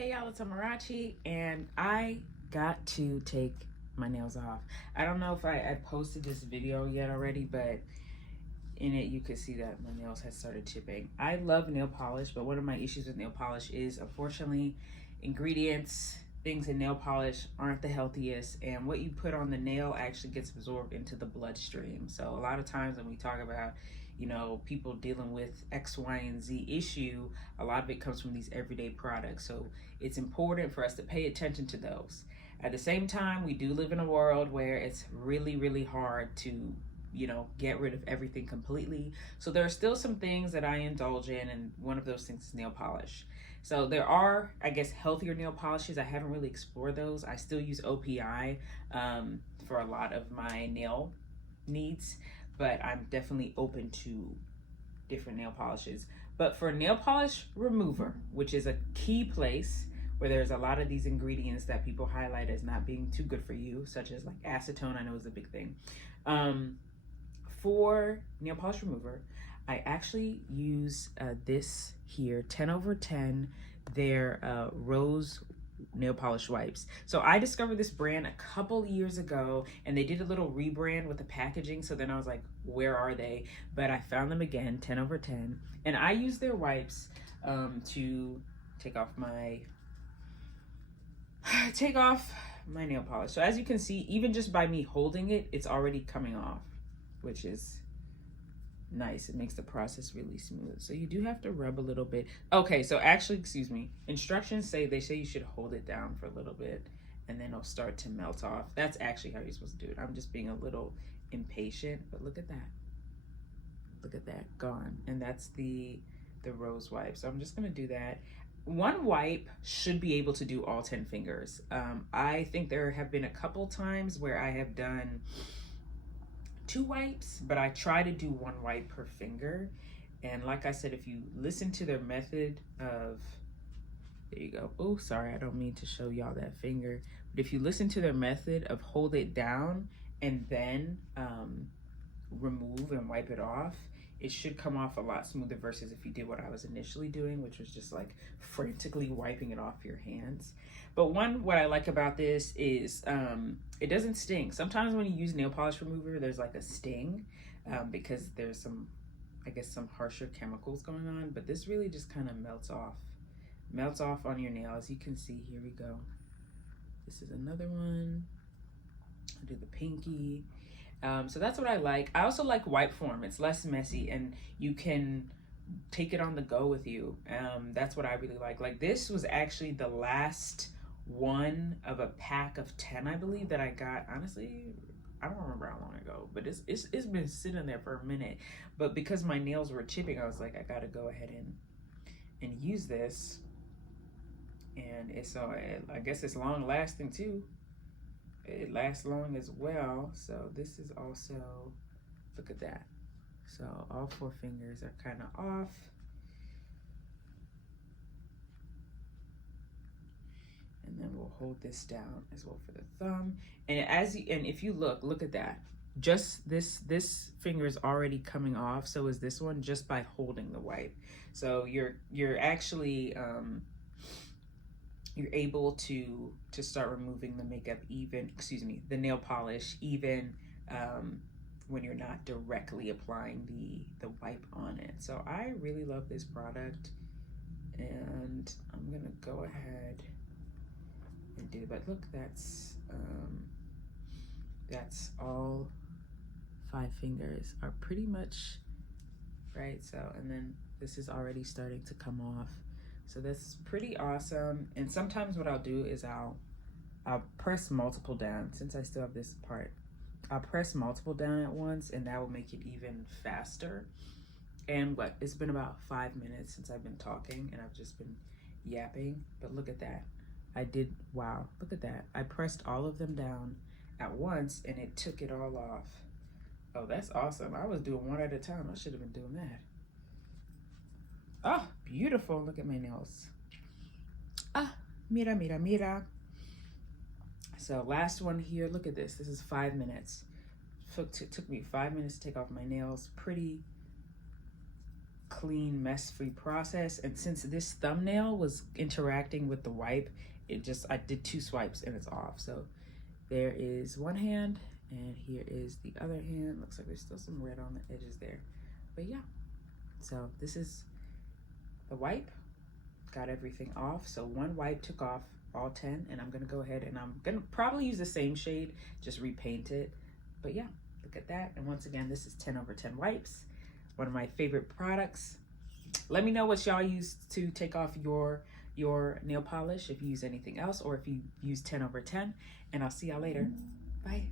Hey y'all, it's Amarachi, and I got to take my nails off. I don't know if I posted this video yet already, but in it you could see that my nails had started chipping. I love nail polish, but one of my issues with nail polish is, unfortunately, ingredients, things in nail polish aren't the healthiest, and what you put on the nail actually gets absorbed into the bloodstream. So a lot of times when we talk about, people dealing with X, Y, and Z issue, a lot of it comes from these everyday products. So it's important for us to pay attention to those. At the same time, we do live in a world where it's really, really hard to get rid of everything completely. So there are still some things that I indulge in, and one of those things is nail polish. So there are, I guess, healthier nail polishes. I haven't really explored those. I still use OPI for a lot of my nail needs, but I'm definitely open to different nail polishes. But for nail polish remover, which is a key place where there's a lot of these ingredients that people highlight as not being too good for you, such as like acetone, I know is a big thing. For nail polish remover, I actually use this here, 10/10, their rose nail polish wipes. So I discovered this brand a couple years ago, and they did a little rebrand with the packaging. So then I was like, where are they? But I found them again, 10/10. And I use their wipes to take off my nail polish. So as you can see, even just by me holding it, it's already coming off, which is nice. It makes the process really smooth. So you do have to rub a little bit. Okay, so actually, excuse me, instructions say you should hold it down for a little bit and then it'll start to melt off. That's actually how you're supposed to do it. I'm just being a little impatient, but look at that. Look at that, gone. And that's the rose wipe. So I'm just gonna do that. One wipe should be able to do all 10 fingers. I think there have been a couple times where I have done 2 wipes, but I try to do 1 wipe per finger. And like I said, if you listen to their method of, there you go. Oh, sorry, I don't mean to show y'all that finger. But if you listen to their method of hold it down and then remove and wipe it off, it should come off a lot smoother versus if you did what I was initially doing, which was just like frantically wiping it off your hands. But what I like about this is it doesn't sting. Sometimes when you use nail polish remover, there's like a sting because there's some harsher chemicals going on, but this really just kind of melts off on your nail. As you can see, here we go. This is another one. I'll do the pinky. So that's what I like. I also like wipe form. It's less messy and you can take it on the go with you. That's what I really like. Like, this was actually the last one of a pack of 10, I believe, that I got. Honestly, I don't remember how long ago, but it's been sitting there for a minute. But because my nails were chipping, I was like, I gotta go ahead and use this. And I guess it's long lasting too. It lasts long as well. So this is also, look at that. So all 4 fingers are kind of off. And then we'll hold this down as well for the thumb. And if you look at that. Just this finger is already coming off. So is this one, just by holding the wipe. So you're actually you're able to start removing the makeup the nail polish even when you're not directly applying the wipe on it. So I really love this product, and I'm gonna go ahead and do, but look, that's all 5 fingers are pretty much right. So, and then this is already starting to come off. So that's pretty awesome. And sometimes what I'll do is I'll press multiple down. Since I still have this part, I'll press multiple down at once, and that will make it even faster. And it's been about 5 minutes since I've been talking, and I've just been yapping. But look at that. Wow, look at that. I pressed all of them down at once, and it took it all off. Oh, that's awesome. I was doing 1 at a time. I should have been doing that. Oh, beautiful. Look at my nails. Ah, mira, mira, mira. So last one here. Look at this. This is 5 minutes. It took me 5 minutes to take off my nails. Pretty clean, mess-free process. And since this thumbnail was interacting with the wipe, I did 2 swipes and it's off. So there is one hand and here is the other hand. Looks like there's still some red on the edges there. But yeah, so this is the wipe. Got everything off. So one wipe took off all 10, and I'm gonna go ahead and I'm gonna probably use the same shade, just repaint it. But yeah, look at that. And once again, this is 10 over 10 wipes. One of my favorite products. Let me know what y'all use to take off your nail polish, if you use anything else, or if you use 10 over 10, and I'll see y'all later. Bye.